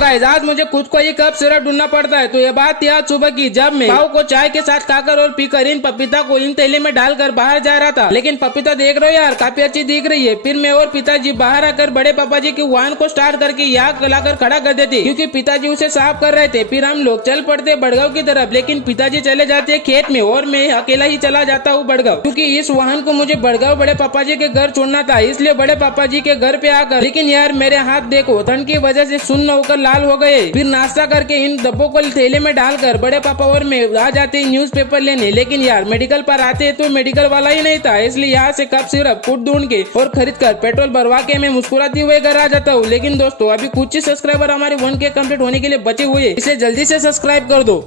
Guys आज मुझे खुद को ही कप सिरप ढूंढना पड़ता है। तो ये बात थी आज सुबह की, जब मैं पाव को चाय के साथ खाकर और पीकर इन पपीता को इन थैली में डालकर बाहर जा रहा था। लेकिन पपीता देख रहे हो यार, काफी अच्छी दिख रही है। फिर मैं और पिताजी बाहर आकर बड़े पापा जी की वाहन को स्टार्ट करके यहाँ लाकर खड़ा कर देते, क्योंकि पिताजी उसे साफ कर रहे थे। फिर हम लोग चल पड़ते बड़गांव की तरफ, लेकिन पिताजी चले जाते हैं खेत में और मैं अकेला ही चला जाता हूँ बड़गांव, क्योंकि इस वाहन को मुझे बड़गांव बड़े पापा जी के घर छोड़ना था। इसलिए बड़े पापा जी के घर पे आकर, लेकिन यार मेरे हाथ देखो ठंड की वजह से सुन्न होकर लाल हो गए। फिर नाश्ता करके इन डब्बों को थैले में डालकर बड़े पापा और मैं आ जाते हैं न्यूज़पेपर लेने। लेकिन यार मेडिकल पर आते तो मेडिकल वाला ही नहीं था, इसलिए यहाँ से कप सिरप खुद ढूंढ के और खरीद कर पेट्रोल भरवा के मैं मुस्कुराती हुए घर आ जाता हूँ। लेकिन दोस्तों अभी कुछ ही सब्सक्राइबर हमारे 1K कंप्लीट होने के लिए बचे हुए, इसे जल्दी से सब्सक्राइब कर दो।